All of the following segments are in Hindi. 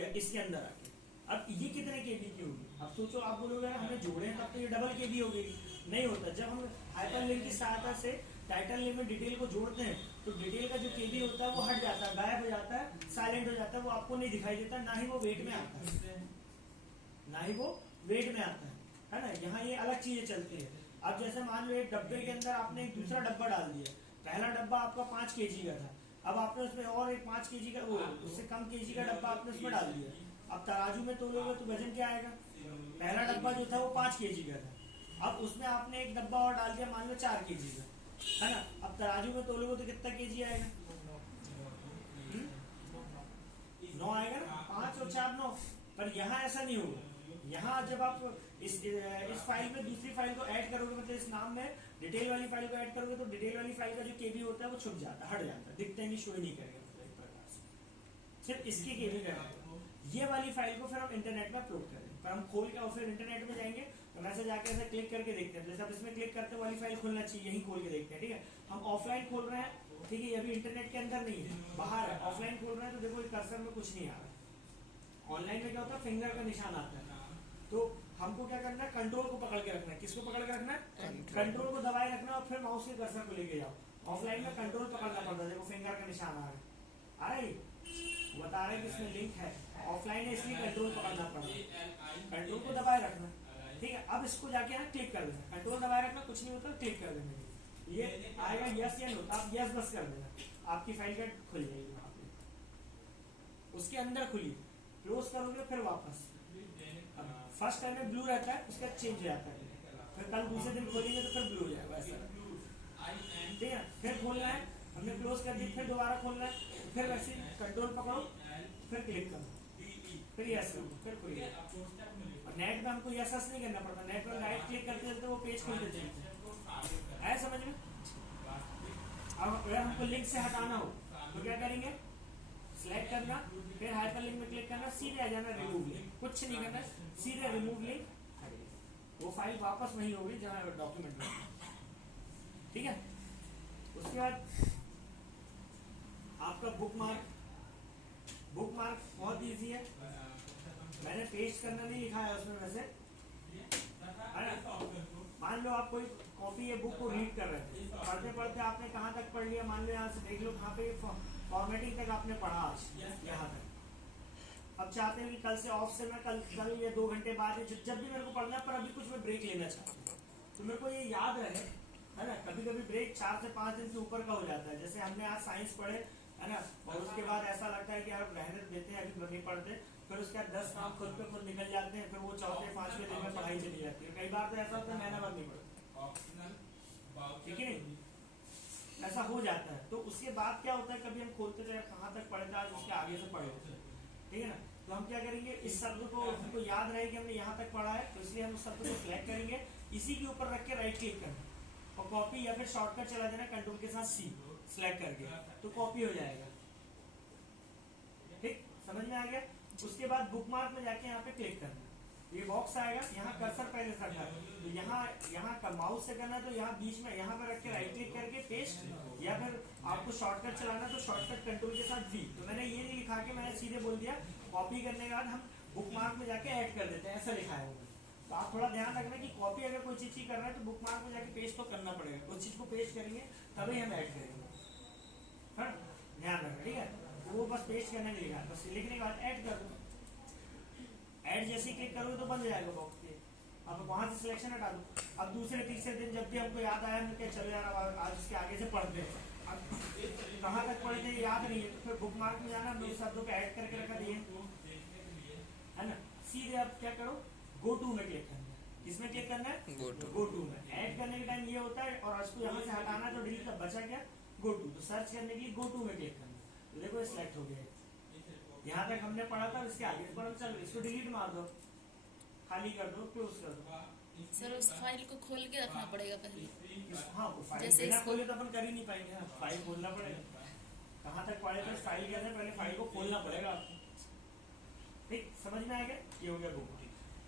क्या इसके अंदर आके। अब ये कितने केबी की होगी? अब सोचो, आप बोलोगे हमने जोड़े हैं तब तो ये डबल केबी हो गई। नहीं होता। जब हम हाइपरलिंक की सहायता से टाइटल नेम में डिटेल को जोड़ते हैं तो डिटेल का जो केबी होता है वो हट जाता है, गायब हो जाता है, साइलेंट हो जाता है, वो आपको नहीं दिखाई देता, ना ही वो वेट में आता है, ना ही वो वेट में आता है ना। यहाँ ये अलग चीजें चलती है। अब जैसे मान लो एक डब्बे के अंदर आपने एक दूसरा डब्बा डाल दिया, पहला डब्बा आपका 5 kg का था, अब आपने उसमें और एक 5 kg का, वो उससे कम kg का डब्बा आपने उसमें डाल दिया। अब तराजू में तोलोगे तो वजन क्या आएगा? पहला डब्बा जो था वो 5 kg का था, अब उसमें आपने एक डब्बा और डाल दिया मान लो 4 kg का, है ना। अब तराजू में तोलोगे तो कितना kg आएगा? 9 आएगा ना, 5 और 4 9। पर यहाँ ऐसा नहीं होगा। यहाँ जब आप इस फाइल में दूसरी फाइल को ऐड करोगे, मतलब इस नाम में डिटेल वाली फाइल को ऐड करोगे तो डिटेल वाली फाइल का जो केबी होता है वो छुप जाता है, हट जाता है, दिखता नहीं, शो नहीं करेगा, मतलब एक प्रकार से सिर्फ इसकी केबी करेगा। ये वाली फाइल को फिर हम इंटरनेट में अपलोड करेंगे, पर हम खोल के और फिर इंटरनेट में जाएंगे तो मैसेज जाके ऐसे क्लिक करके देखते हैं, जैसे आप इसमें क्लिक करते हैं वाली फाइल खुलना चाहिए, यही खोल के देखते हैं, ठीक है। हम ऑफलाइन खोल रहे हैं, ठीक है, अभी इंटरनेट के अंदर नहीं है, बाहर है, ऑफलाइन खोल रहे हैं तो देखो कर्सर में कुछ नहीं आ रहा। ऑनलाइन में क्या होता है, फिंगर का निशान आता है, तो हमको क्या करना है, कंट्रोल को पकड़ के रखना है। किसको पकड़ के रखना है? कंट्रोल को दबाए रखना और फिर माउस के कर्सर को लेके जाओ। ऑफलाइन में कंट्रोल पकड़ना पड़ता है, देखो फिंगर का निशान आ रहा है, बता रहे कि इसमें लिंक है। ऑफलाइन है इसलिए कंट्रोल पकड़ना पड़ता है, कंट्रोल को दबाए रखना, ठीक है। अब इसको जाके यहाँ क्लिक कर देना, कंट्रोल दबाए रखना, कुछ नहीं होता, क्लिक कर देना, ये आएगा यस या नो, आप यस बस कर देना, आपकी फाइल का खुल जाएगी वहां पे, उसके अंदर खुली। क्लोज करोगे फिर वापस, फर्स्ट टाइम में ब्लू रहता है, उसका चेंज हो जाता है, फिर कल दूसरे दिन खोलेंगे तो फिर ब्लू हो जाएगा ऐसा, ठीक है। फिर खोलना है, हमने क्लोज कर दी, फिर दोबारा खोलना है, फिर वैसे कंट्रोल पकड़ो, फिर क्लिक करो, फिर यस करो, फिर खुल गया। और नेट में हमको यस नहीं करना पड़ता, नेट में राइट क्लिक करते चलते वो पेज खुलते चलते, है समझ में। अब अगर हमको लिंक से हटाना हो तो क्या करेंगे, सिलेक्ट करना, फिर हाइपर लिंक में क्लिक करना, सीधे आ जाना रिमूव लिंक, कुछ नहीं करना, सीधे रिमूव लिंक, वो फाइल वापस वही होगी जहां डॉक्यूमेंट में, ठीक है। उसके बाद आपका बुकमार्क बहुत इजी है, मैंने पेस्ट करना नहीं लिखा है उसमें वैसे, मान लो आप कोई कॉपी या बुक को रीड कर रहे थे, पढ़ते पढ़ते आपने कहाँ तक पढ़ लिया, मान लो यहाँ से देख लो कहाँ पे फॉर्मेटिंग तक आपने पढ़ा आज यहाँ तक। अब चाहते हैं कि कल से ऑफ से मैं कल या 2 घंटे बाद जब भी मेरे को पढ़ना है, पर अभी कुछ मैं ब्रेक लेना चाहता हूँ, तो मेरे को ये याद रहे, है ना। कभी कभी ब्रेक 4 से 5 दिन से ऊपर का हो जाता है, जैसे हमने आज साइंस पढ़े, है ना, और उसके बाद ऐसा लगता है कि यार रहने देते हैं, अभी नहीं पढ़ते, फिर उसके बाद 10 काम खुद पे खुद निकल जाते हैं, फिर वो 4-5वें दिन में पढ़ाई चली जाती है। कई बार तो ऐसा होता है महीना भर नहीं पढ़ते, ठीक है, ऐसा हो जाता है। तो उसके बाद क्या होता है, कभी हम खोलते थे कहाँ तक पढ़े थे, आज उसके आगे से पढ़े थे, ठीक है ना। तो हम क्या करेंगे, इस शब्द को हमको याद रहे कि हमने यहाँ तक पढ़ा है, तो इसलिए हम उस शब्द को सिलेक्ट करेंगे, इसी के ऊपर रख के राइट क्लिक करना और कॉपी या फिर शॉर्टकट चला देना कंट्रोल के साथ सी सिलेक्ट करके, तो कॉपी हो जाएगा, ठीक, समझ में आ गया। उसके बाद बुकमार्क में जाके यहाँ पे क्लिक करना, ये बॉक्स आएगा, यहाँ कर्सर पहले से रखा है, तो यहाँ का माउस से करना, तो यहाँ बीच में यहाँ पे रख के राइट क्लिक करके पेस्ट, या फिर आपको शॉर्टकट चलाना तो शॉर्टकट कंट्रोल के साथ वी। तो मैंने ये नहीं लिखा के मैंने सीधे बोल दिया, कॉपी करने के बाद हम बुकमार्क में जाके ऐड कर देते हैं, ऐसा लिखा है। तो आप थोड़ा ध्यान रखना कि कॉपी अगर कोई चीज कर रहे हैं तो बुकमार्क में जाके पेस्ट तो करना पड़ेगा, उस चीज को पेस्ट करेंगे तभी हम ऐड करेंगे, हाँ ध्यान रखना, ठीक है। तो वो बस पेस्ट करने के लिए, बस लिखने के बाद ऐड कर दो, ऐड जैसे क्लिक करोगे तो बंद हो जाएगा बॉक्स पे, अब वहां से सिलेक्शन हटा दो। अब दूसरे तीसरे दिन जब भी हमको याद आया मैं क्या चलो यार आज उसके आगे से पढ़ते हैं, अब कहाँ तक पढ़े थे याद नहीं है, तो फिर बुकमार्क में जाना, हमने शब्दों को ऐड करके रखा दिए, है ना। सीधे आप क्या करो, गो टू में क्लिक करना है, किसमें क्लिक करना है, गो टू में। ऐड करने के टाइम ये होता है, और उसको यहाँ से हटाना तो डिलीट का बचा क्या, गो टू, तो सर्च करने के लिए गो टू में क्लिक करना, तो देखो सिलेक्ट हो गया, यहाँ तक हमने पढ़ा था, इसके आगे पढ़ा, चलो इसको डिलीट मार दो, खाली कर दो, क्लोज कर दो। सर उस फाइल को खोल के रखना पड़ेगा पहले, हाँ फाइल बिना खोले तो अपन कर ही नहीं पाएंगे, फाइल खोलना पड़ेगा, कहाँ तक पढ़े तो फाइल के अंदर पहले फाइल को खोलना पड़ेगा आपको, ठीक, समझ में आएगा। ये हो गया बुक।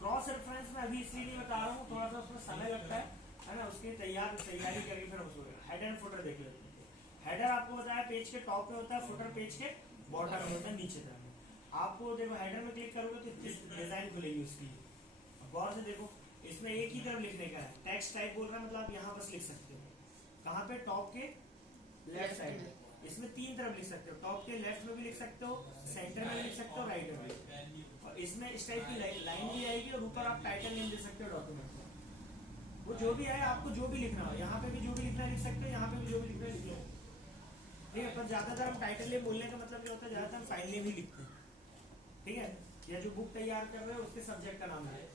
क्रॉस रेफरेंस में अभी इसलिए नहीं बता रहा हूँ, थोड़ा सा उसमें समय लगता है ना, उसकी तैयारी करके फिर उसको हेडर एंड फुटर देख लेते हैं। हेडर आपको बताया पेज के टॉप पे होता है, फुटर पेज के बॉटम में होता है, नीचे तरफ। आपको देखो हेडर में क्लिक करोगे तो इस डिजाइन खुलेगी उसकी। अब गौर से देखो, इसमें एक ही तरफ लिखने का है, टेक्स्ट टाइप बोल रहा है, मतलब आप यहाँ बस लिख सकते हो। कहाँ पे? टॉप के लेफ्ट साइड में। इसमें 3 तरफ लिख सकते हो, टॉप के लेफ्ट में भी लिख सकते हो, सेंटर में भी लिख सकते हो, राइट में भी। और इसमें इस टाइप की लाइन भी आएगी और ऊपर आप टाइटल नेम दे सकते हो डॉक्यूमेंट को। वो जो भी आए, आपको जो भी लिखना हो, यहाँ पे भी जो भी लिखना है लिख सकते हो, यहाँ पे भी जो भी लिखना है लिख लो। ठीक है, पर ज्यादातर हम टाइटल नेम बोलने का मतलब क्या होता है, ज्यादातर हम फाइल नेम ही लिखते हैं। ठीक है, या जो बुक तैयार कर रहे हो उसके सब्जेक्ट का नाम है।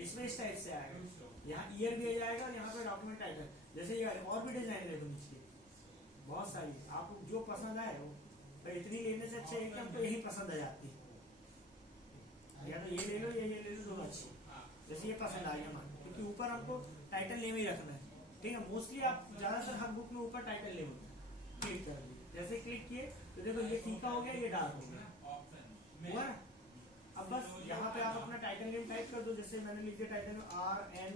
इसमें इस टाइप से आएगा, यहाँ ईयर भी आ जाएगा और यहाँ पे डॉक्यूमेंट टाइटल। जैसे ये और भी डिजाइन है नीचे बहुत सारी, आपको जो पसंद आए वो। तो इतनी लेने से अच्छे एकदम तो यही पसंद आ जाती है, या तो ये ले लो या ये ले लो, दोनों अच्छी। जैसे ये पसंद आ गया मान, क्योंकि ऊपर हमको टाइटल नेम ही रखना है। ठीक है, मोस्टली आप ज्यादातर हर बुक में ऊपर टाइटल नेम होता है। क्लिक कर दिए, जैसे क्लिक किए तो देखो ये फीका हो गया, ये डार्क हो गया, हुआ। अब बस यहाँ पे आप अपना टाइटल नेम टाइप कर दो, जैसे मैंने लिख दिया टाइटल नेम RN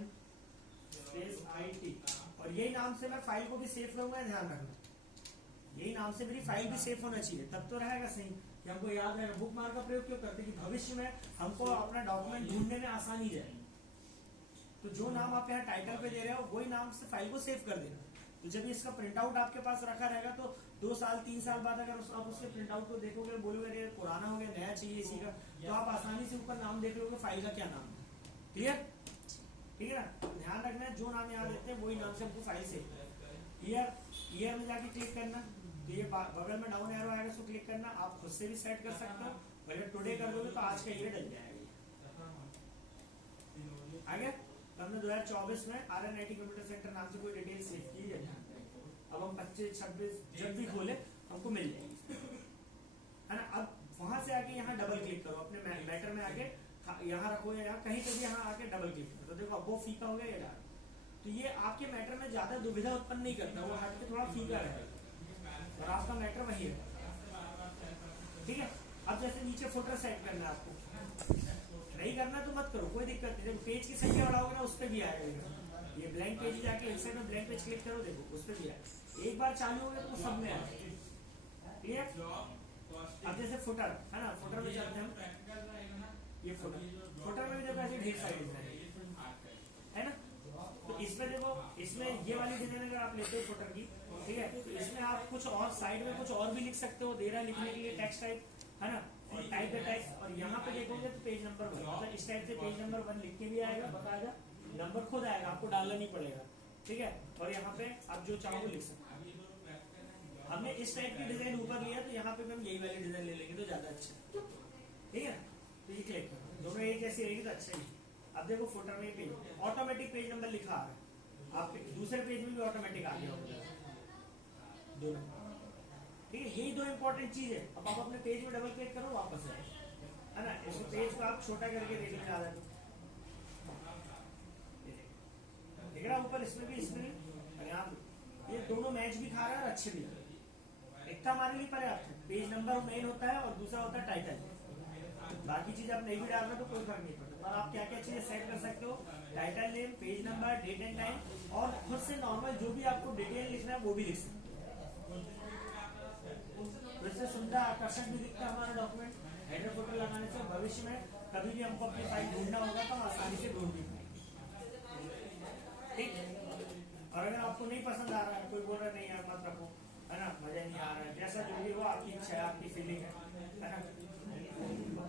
IT, और यही नाम से मैं फाइल को भी सेव करूंगा। ध्यान रखना, यही नाम से मेरी फाइल भी सेव होना चाहिए, तब तो रहेगा सही कि हमको याद रहेगा। बुक मार्क का प्रयोग क्यों करते हैं कि भविष्य में हमको अपना डॉक्यूमेंट ढूंढने में आसानी जाए। तो जो नाम आप यहाँ टाइटल पे दे रहे हो वही नाम से फाइल को सेव कर देना। तो जब इसका प्रिंट आउट आपके पास रखा रहेगा तो 2 साल 3 साल बाद अगर आप उसके प्रिंट आउट को देखोगे, बोलोगे अरे पुराना हो गया, नया चाहिए इसी का, तो आप आसानी से ऊपर नाम देख लोगे फाइल का क्या नाम है। क्लियर? ठीक है ना, ध्यान रखना है जो नाम यहाँ देते हैं वही नाम से हमको फाइल सेव। ईयर में जाके क्लिक करना, तो ये बगल में डाउन एरो आएगा, उसको क्लिक करना। आप खुद से भी सेट कर सकते हो, अगर टुडे कर दोगे तो आज का ईयर डल जाएगा। आगे हमने 2024 में RNIT कंप्यूटर सेंटर नाम से कोई डिटेल सेव की है। अब हम 25 26 जब भी खोले हमको मिल जाएगी, है ना। अब वहां से आके यहाँ डबल क्लिक करो, अपने मैटर में आके यहाँ रखो या यहाँ कहीं पे भी यहाँ आके डबल क्लिक करो, तो देखो अब वो फीका हो गया ये डार्क। तो ये आपके मैटर में ज्यादा दुविधा उत्पन्न नहीं करता, वो हट के थोड़ा फीका रहेगा और आपका मैटर वही है। ठीक है, अब जैसे नीचे फुटर सेट करना है आपको, नहीं करना तो मत करो, कोई दिक्कत नहीं। पेज की संख्या बढ़ाओगे ना उस पर भी आएगा। ये ब्लैंक पेज जाके इंसर्ट में ब्लैंक पेज क्लिक करो, देखो उस पर भी आएगा। एक बार चालू हो गया तो सब में आएगा। क्लियर? अब जैसे फुटर है ना, फुटर में चलते हैं हम। ये फुटर में भी देखो ऐसे ढेर सारी डिजाइन है ना। तो इसमें देखो, इसमें ये वाली डिजाइन अगर आप लेते हो फुटर की, ठीक है, तो इसमें आप कुछ और साइड में कुछ और भी लिख सकते हो, दे रहा है लिखने के लिए टेक्स्ट टाइप, है ना, और टाइप द टेक्स्ट। और यहाँ पे देखोगे तो पेज नंबर 1, मतलब इस टाइप से पेज नंबर 1 लिख के भी आएगा, बताएगा, नंबर खुद आएगा, आपको डालना नहीं पड़ेगा। ठीक है, और यहाँ पे आप जो चाहो लिख सकते हो। हमने इस टाइप की डिजाइन ऊपर लिया तो यहाँ पे हम यही वाली डिजाइन ले लेंगे तो ज्यादा अच्छा। ठीक है, तो ये क्लिक करो, दोनों एक जैसी रहेगी तो अच्छा ही। अब देखो फुटर में पेज ऑटोमेटिक पेज नंबर लिखा आ रहा है, आप दूसरे पेज में भी ऑटोमेटिक आ गया दोनों। ठीक है, यही 2 इंपॉर्टेंट चीज है। अब आप अपने पेज में डबल क्लिक करो, वापस है ना, इस पेज को आप छोटा करके देख लेना ज्यादा, देख रहा ऊपर, इसमें भी और यहाँ ये दोनों मैच भी खा रहा है और अच्छे भी लग रहे हैं। इतना हमारे लिए पर्याप्त है। पेज नंबर मेन होता है और दूसरा होता है टाइटल। बाकी चीज आप नहीं भी डाल रहे तो कोई फर्क नहीं पड़ता। और आप क्या क्या चीजें सेट कर सकते हो, title name, page number, date and time, और खुद से नॉर्मल जो भी आपको डिटेल लिखना है वो भी लिख सकते हो। तो इससे सुंदर आकर्षक भी दिखता है हमारा डॉक्यूमेंट। हेडर फुटर लगाने से भविष्य में कभी भी हमको अपनी फाइल ढूंढना होगा तो हम आसानी से ढूंढ भी पाएंगे। ठीक, और अगर आपको नहीं पसंद आ रहा है, कोई बोल रहा नहीं यार मत रखो, है ना, मजा नहीं आ रहा है, जैसा जो भी हो आपकी इच्छा है, आपकी फीलिंग है ना,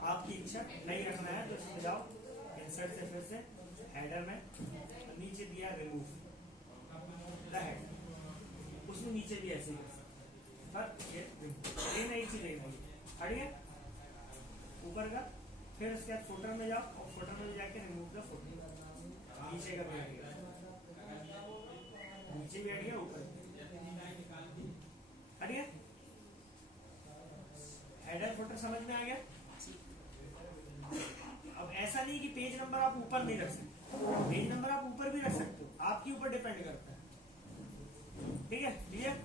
आपकी इच्छा नहीं रखना है तो इसमें जाओ, इंसर्ट से फिर से हेडर में नीचे दिया रिमूव द हेड, उसमें नीचे भी ऐसे ही ये नई चीज हट गया ऊपर का। फिर उसके बाद फुटर में जाओ और फुटर में जाके रिमूव द फुटर, नीचे का भी हट गया, नीचे भी हट गया, ऊपर हट गया। हेडर फुटर समझ में आ गया। अब ऐसा नहीं कि पेज नंबर आप ऊपर नहीं रख सकते, पेज नंबर आप ऊपर भी रख सकते हो, आपके ऊपर डिपेंड करता है। ठीक है, क्लियर?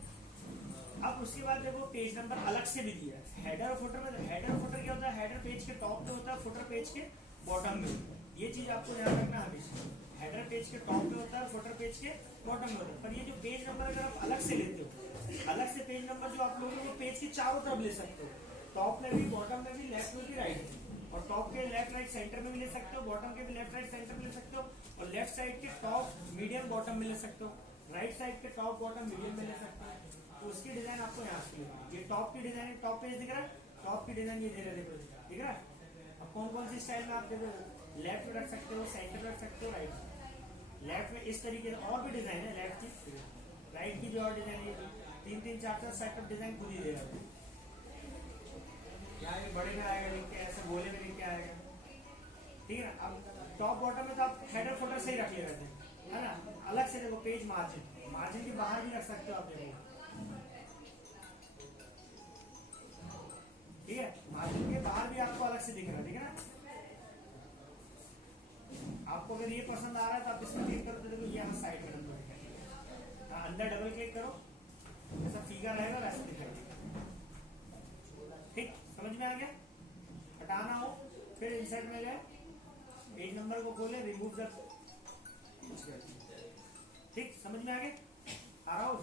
अब उसके बाद देखो पेज नंबर अलग से भी दिया है हेडर और फुटर में। हेडर और फुटर क्या होता है, हेडर पेज के टॉप पे होता है, फुटर पेज के बॉटम में। ये चीज आपको ध्यान रखना हमेशा, हेडर पेज के टॉप पे होता है, फुटर पेज के बॉटम में होता है। पर ये जो पेज नंबर अगर आप अलग से लेते हो, अलग से पेज नंबर जो आप लोग वो पेज के चारों तरफ ले सकते हो, टॉप में भी, बॉटम में भी, लेफ्ट में भी, राइट में। और टॉप के लेफ्ट राइट सेंटर में भी ले सकते हो, बॉटम के भी लेफ्ट राइट सेंटर में ले सकते हो, और लेफ्ट साइड के टॉप मीडियम बॉटम में ले सकते हो, राइट साइड के टॉप बॉटम मीडियम में ले सकते हो। तो उसकी डिजाइन आपको यहाँ से मिलेगी। ये टॉप की डिजाइन, टॉप पेज दिख रहा है, टॉप की डिजाइन ये दे रहे देखो, ठीक है। अब कौन कौन सी स्टाइल में आप देखो, लेफ्ट में रख सकते हो, सेंटर में रख सकते हो, राइट। लेफ्ट में इस तरीके से और भी डिजाइन है लेफ्ट की, राइट की भी और डिजाइन है। 3-3 4-4 सेटअप डिजाइन खुद ही दे रहा है। यहाँ ये बड़े में आएगा लिख के, ऐसे गोले में लिख के आएगा, ठीक है ना। अब टॉप बॉटम में तो आप हेडर फोल्डर सही रख ले रहे थे, है ना। अलग से देखो पेज मार्जिन, मार्जिन के बाहर भी रख सकते हो आप, देखो ठीक है। मार्जिन के बाहर भी आपको अलग से दिख रहा है, ठीक है ना। आपको अगर ये पसंद आ रहा है तो आप इसमें क्लिक करो, तो देखो यहाँ साइड में नंबर दिखाई, अंदर डबल क्लिक करो, ऐसा फिगर रहेगा वैसे दिखाई देगा। ठीक, समझ में आ गया। हटाना हो फिर इंसर्ट में गए, पेज नंबर को खोले, रिमूव कर, ठीक, समझ में आ गया। आ रहा हो।